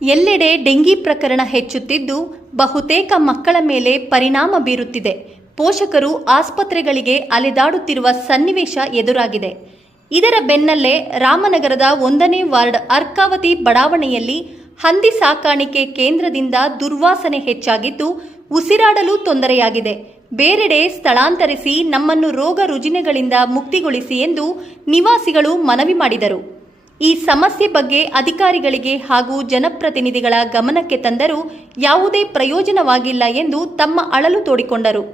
ಎಲ್ಲೆಡೆ ಡೆಂಗಿ ಪ್ರಕರಣ ಹೆಚ್ಚುತ್ತಿದ್ದು ಬಹುತೇಕ ಮಕ್ಕಳ ಮೇಲೆ ಪರಿಣಾಮ ಬೀರುತ್ತಿದೆ. ಪೋಷಕರು ಆಸ್ಪತ್ರೆಗಳಿಗೆ ಅಲೆದಾಡುತ್ತಿರುವ ಸನ್ನಿವೇಶ ಎದುರಾಗಿದೆ. ಇದರ ಬೆನ್ನಲ್ಲೇ ರಾಮನಗರದ 1ನೇ ವಾರ್ಡ್ ಅರ್ಕಾವತಿ ಬಡಾವಣೆಯಲ್ಲಿ ಹಂದಿ ಸಾಕಾಣಿಕೆ ಕೇಂದ್ರದಿಂದ ದುರ್ವಾಸನೆ ಹೆಚ್ಚಾಗಿದ್ದು ಉಸಿರಾಡಲು ತೊಂದರೆಯಾಗಿದೆ. ಬೇರೆಡೆ ಸ್ಥಳಾಂತರಿಸಿ ನಮ್ಮನ್ನು ರೋಗ ರುಜಿನಗಳಿಂದ ಮುಕ್ತಿಗೊಳಿಸಿ ಎಂದು ನಿವಾಸಿಗಳು ಮನವಿ ಮಾಡಿದರು. ಈ ಸಮಸ್ಯೆ ಬಗ್ಗೆ ಅಧಿಕಾರಿಗಳಿಗೆ ಹಾಗೂ ಜನಪ್ರತಿನಿಧಿಗಳ ಗಮನಕ್ಕೆ ತಂದರೂ ಯಾವುದೇ ಪ್ರಯೋಜನವಾಗಿಲ್ಲ ಎಂದು ತಮ್ಮ ಅಳಲು ತೋಡಿಕೊಂಡರು.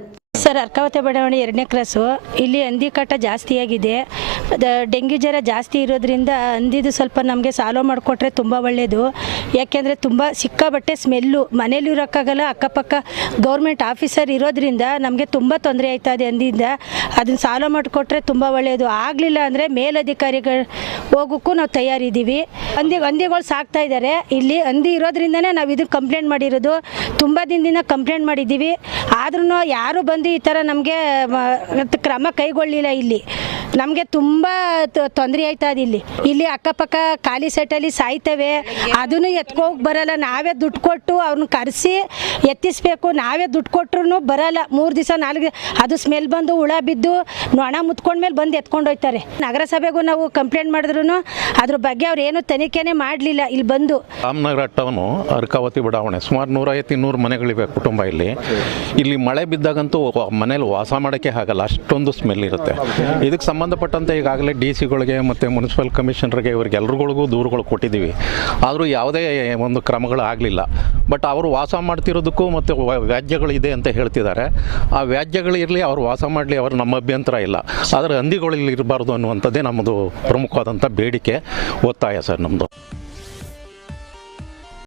ಸರ್, ಅರ್ಕಾವತಿ ಬಡಾವಣೆ 2ನೇ ಕ್ರಾಸು. ಇಲ್ಲಿ ಹಂದಿ ಕಾಟ ಜಾಸ್ತಿಯಾಗಿದೆ. ಡೆಂಗ್ಯೂ ಜ್ವರ ಜಾಸ್ತಿ ಇರೋದ್ರಿಂದ ಹಂದಿದು ಸ್ವಲ್ಪ ನಮಗೆ ಸಾಲ್ವ್ ಮಾಡಿಕೊಟ್ರೆ ತುಂಬ ಒಳ್ಳೆಯದು. ಯಾಕೆಂದರೆ ತುಂಬ ಸಿಕ್ಕಾಬಟ್ಟೆ ಸ್ಮೆಲ್ಲು, ಮನೇಲಿ ಇರೋಕ್ಕಾಗಲ್ಲ. ಅಕ್ಕಪಕ್ಕ ಗೌರ್ಮೆಂಟ್ ಆಫೀಸರ್ ಇರೋದ್ರಿಂದ ನಮಗೆ ತುಂಬ ತೊಂದರೆ ಆಯ್ತಾ ಇದೆ ಹಂದಿಯಿಂದ. ಅದನ್ನು ಸಾಲ್ವ್ ಮಾಡಿಕೊಟ್ರೆ ತುಂಬ ಒಳ್ಳೆಯದು. ಆಗಲಿಲ್ಲ ಅಂದರೆ ಮೇಲಧಿಕಾರಿಗಳು ಹೋಗೋಕ್ಕೂ ನಾವು ತಯಾರಿದ್ದೀವಿ. ಹಂದಿಗಳು ಸಾಕ್ತಾ ಇದ್ದಾರೆ. ಇಲ್ಲಿ ಹಂದಿ ಇರೋದ್ರಿಂದನೇ ನಾವು ಇದನ್ನು ಕಂಪ್ಲೇಂಟ್ ಮಾಡಿರೋದು. ತುಂಬ ದಿನದಿಂದ ಕಂಪ್ಲೇಂಟ್ ಮಾಡಿದ್ದೀವಿ. ಆದ್ರೂ ಯಾರು ಬಂದು ಈ ಥರ ನಮಗೆ ಕ್ರಮ ಕೈಗೊಳ್ಳಿಲ್ಲ. ಇಲ್ಲಿ ನಮಗೆ ತುಂಬ ತೊಂದರೆ ಆಯ್ತಾ ಇದೆ. ಇಲ್ಲಿ ಅಕ್ಕಪಕ್ಕ ಖಾಲಿ ಸೈಟಲ್ಲಿ ಸಾಯ್ತವೆ. ಅದನ್ನು ಎತ್ಕೋಗಿ ಬರಲ್ಲ. ನಾವೇ ದುಡ್ಡು ಕೊಟ್ಟು ಅವ್ರನ್ನ ಕರೆಸಿ ಎತ್ತಿಸ್ಬೇಕು. ನಾವೇ ದುಡ್ಡು ಕೊಟ್ಟರು ಬರಲ್ಲ. 3 ದಿವಸ 4 ದಿವಸ ಅದು ಸ್ಮೆಲ್ ಬಂದು ಹುಳ ಬಿದ್ದು ನೊಣ ಮುತ್ಕೊಂಡ್ಮೇಲೆ ಬಂದು ಎತ್ಕೊಂಡು ಹೋಗ್ತಾರೆ. ನಗರಸಭೆಗೂ ನಾವು ಕಂಪ್ಲೇಂಟ್ ಮಾಡಿದ್ರು ಅದ್ರ ಬಗ್ಗೆ ಅವ್ರು ಏನು ತನಿಖೆನೇ ಮಾಡಲಿಲ್ಲ. ಇಲ್ಲಿ ಬಂದು ರಾಮನಗರ ಟೌನು ಅರ್ಕಾವತಿ ಬಡಾವಣೆ ಸುಮಾರು 150-200 ಮನೆಗಳಿವೆ ಕುಟುಂಬ. ಇಲ್ಲಿ ಮಳೆ ಬಿದ್ದಾಗಂತೂ ಮನೇಲಿ ವಾಸ ಮಾಡೋಕ್ಕೆ ಆಗಲ್ಲ, ಅಷ್ಟೊಂದು ಸ್ಮೆಲ್ ಇರುತ್ತೆ. ಇದಕ್ಕೆ ಸಂಬಂಧಪಟ್ಟಂತೆ ಈಗಾಗಲೇ DC-ಗಳಿಗೆ ಮತ್ತು ಮುನ್ಸಿಪಲ್ ಕಮಿಷನರ್ಗೆ ಇವರಿಗೆಲ್ರಿಗಳಿಗೂ ದೂರುಗಳು ಕೊಟ್ಟಿದ್ದೀವಿ. ಆದರೂ ಯಾವುದೇ ಒಂದು ಕ್ರಮಗಳು ಆಗಲಿಲ್ಲ. ಬಟ್ ಅವರು ವಾಸ ಮಾಡ್ತಿರೋದಕ್ಕೂ ಮತ್ತು ವ್ಯಾಜ್ಯಗಳಿದೆ ಅಂತ ಹೇಳ್ತಿದ್ದಾರೆ. ಆ ವ್ಯಾಜ್ಯಗಳು ಇರಲಿ, ಅವರು ವಾಸ ಮಾಡಲಿ, ಅವರು ನಮ್ಮ ಅಭ್ಯಂತರ ಇಲ್ಲ. ಆದರೆ ಹಂದಿಗಳಲ್ಲಿ ಇರಬಾರ್ದು ಅನ್ನುವಂಥದ್ದೇ ನಮ್ಮದು ಪ್ರಮುಖವಾದಂಥ ಬೇಡಿಕೆ, ಒತ್ತಾಯ ಸರ್ ನಮ್ಮದು.